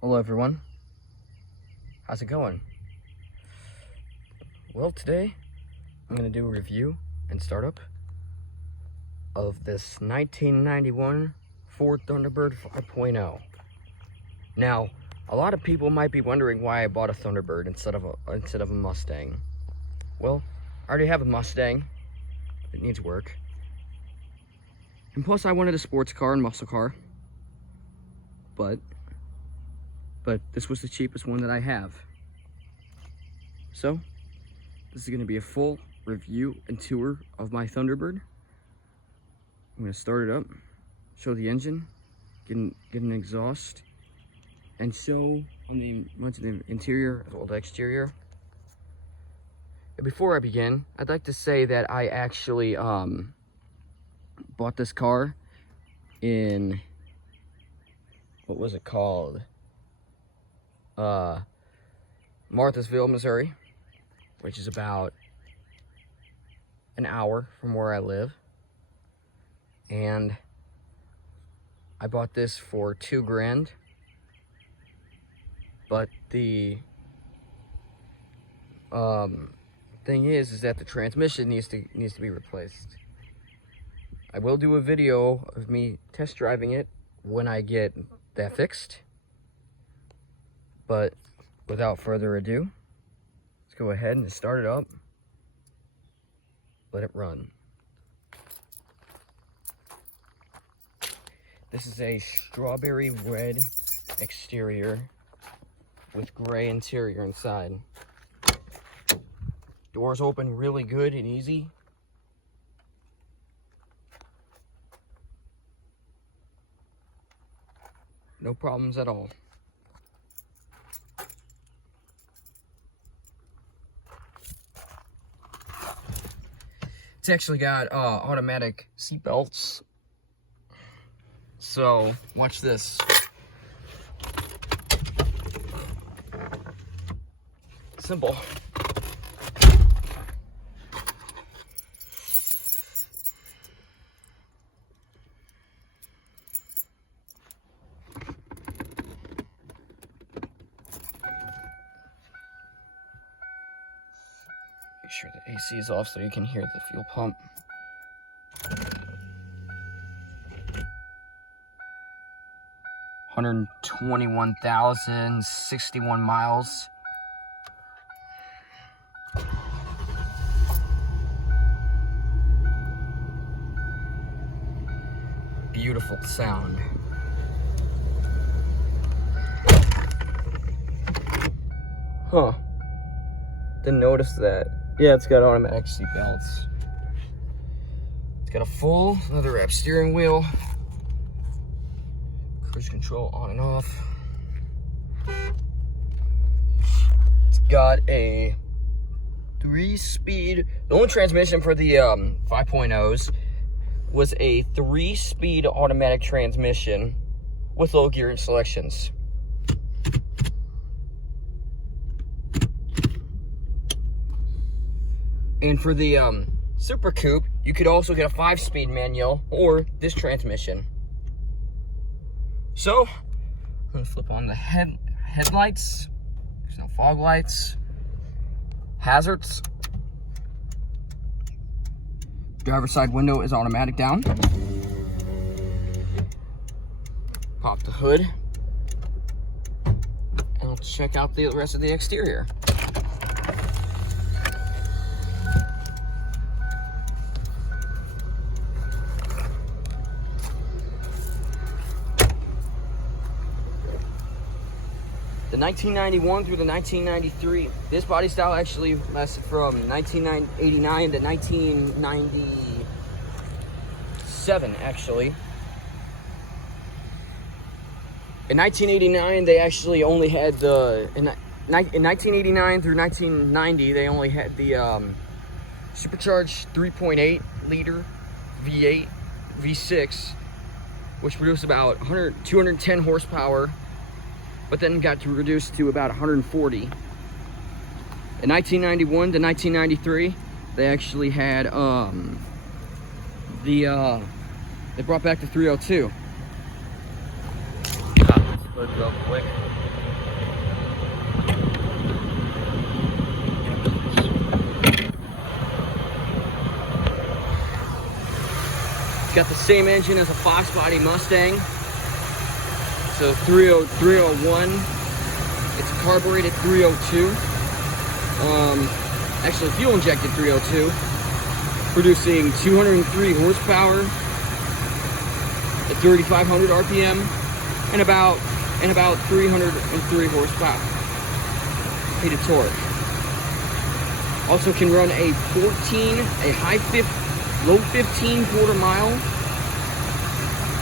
Hello everyone, how's it going? Well, today I'm going to do a review and startup of this 1991 Ford Thunderbird 5.0. Now, a lot of people might be wondering why I bought a Thunderbird instead of a Mustang. Well, I already have a Mustang. It needs work. And plus I wanted a sports car and muscle car. But this was the cheapest one that I have. So, this is going to be a full review and tour of my Thunderbird. I'm going to start it up, show the engine, get an exhaust, and show much of the interior as well as the exterior. And before I begin, I'd like to say that I actually bought this car in, what was it called? Marthasville, Missouri, which is about an hour from where I live. And I bought this for $2 grand. But the thing is that the transmission needs to be replaced. I will do a video of me test driving it when I get that fixed. But without further ado, let's go ahead and start it up. Let it run. This is a strawberry red exterior with gray interior inside. Doors open really good and easy. No problems at all. It's actually got automatic seat belts. So watch this. Simple. Make sure the AC is off so you can hear the fuel pump. $121,061 miles. Beautiful sound. Huh. Didn't notice that. Yeah, it's got automatic seat belts. It's got a full leather wrap steering wheel. Cruise control on and off. It's got a 3-speed. The only transmission for the 5.0s was a 3-speed automatic transmission with low gear selections. And for the Super Coupe, you could also get a 5-speed manual or this transmission. So, I'm gonna flip on the headlights. There's no fog lights. Hazards. Driver's side window is automatic down. Pop the hood. And let's check out the rest of the exterior. The 1991 through the 1993, this body style actually lasted from 1989 to 1997, actually. In 1989, they actually only had the, in 1989 through 1990, they only had the supercharged 3.8 liter V8, V6, which produced about 210 horsepower, but then got reduced to about 140. In 1991 to 1993, they actually had they brought back the 302. Let's put it real quick. got the same engine as a Fox body Mustang. It's a 301. It's a carbureted 302. Actually fuel injected 302. Producing 203 horsepower at 3,500 RPM and about 303 horsepower. Rated torque. Also can run a low 15 quarter mile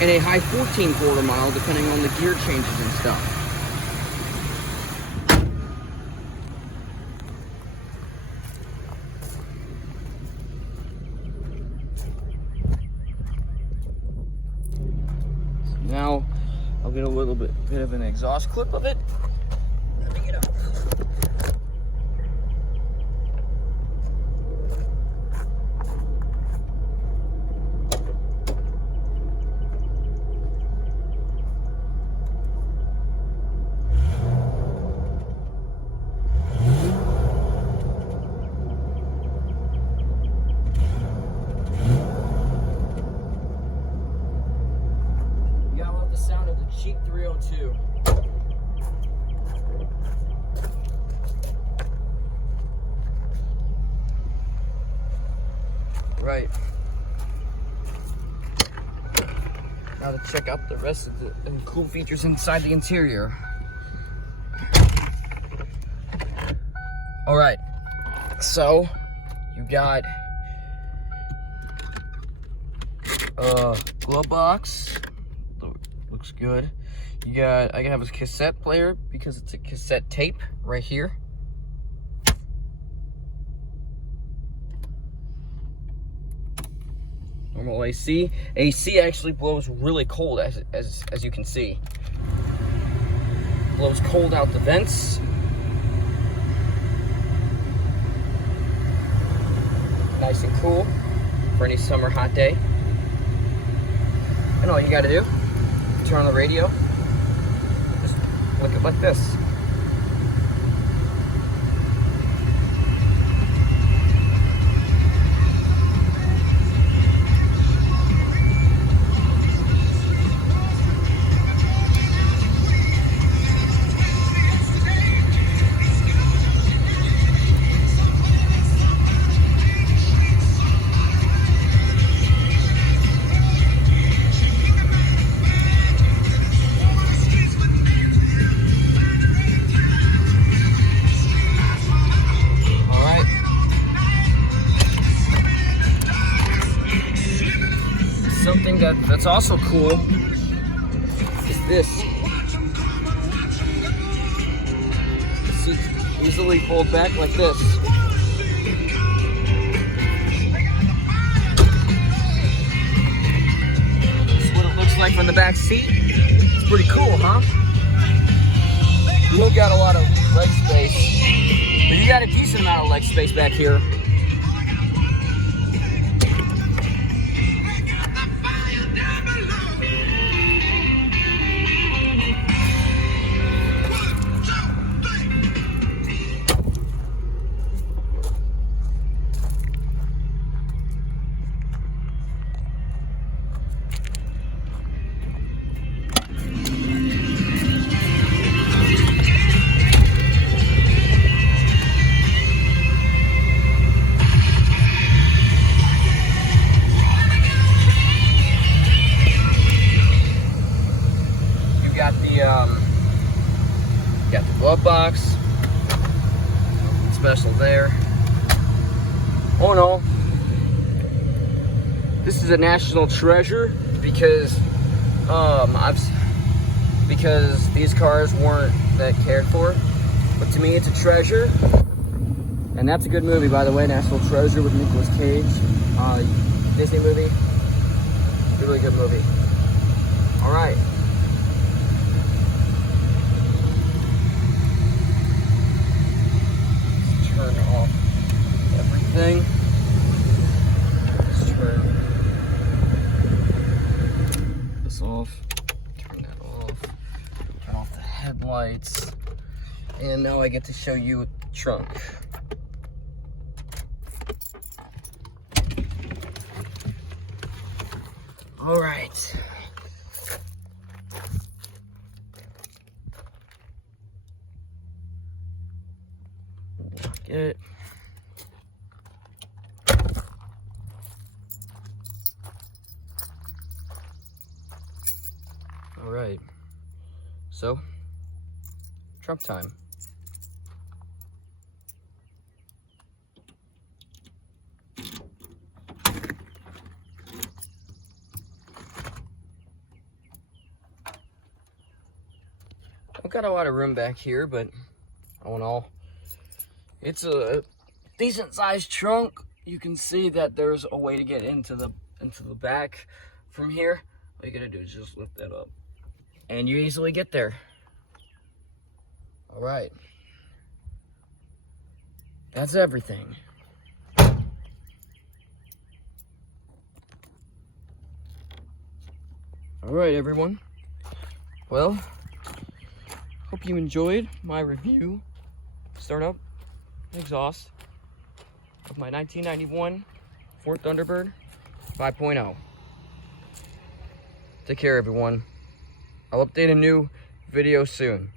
and a high 14 quarter mile depending on the gear changes and stuff. Now I'll get a little bit of an exhaust clip of it. Let me get up. The sound of the cheap 302. Right. Now to check out the rest of the cool features inside the interior. All right. So you got glove box. Looks good. I can have a cassette player because it's a cassette tape right here. Normal AC. AC actually blows really cold as you can see. Blows cold out the vents. Nice and cool for any summer hot day. And all you gotta do, turn on the radio, just look it like this. Something that's also cool is this. The seats easily fold back like this. This is what it looks like from the back seat. It's pretty cool, huh? You don't got a lot of leg space, but you got a decent amount of leg space back here. Got the glove box, special there. Oh no, this is a national treasure because because these cars weren't that cared for, but to me it's a treasure. And that's a good movie, by the way, National Treasure with Nicolas Cage, Disney movie, really good movie. All right. Turn off everything. Let's turn this off. Turn that off. Turn off the headlights. And now I get to show you the trunk. All right. Lock it. All right. So, truck time. I've got a lot of room back here, but all in all, it's a decent sized trunk. You can see that there's a way to get into the back from here. All you gotta do is just lift that up, and you easily get there. All right, that's everything. All right, everyone. Well, hope you enjoyed my review, startup, exhaust of my 1991 Ford Thunderbird 5.0. Take care, everyone. I'll update a new video soon.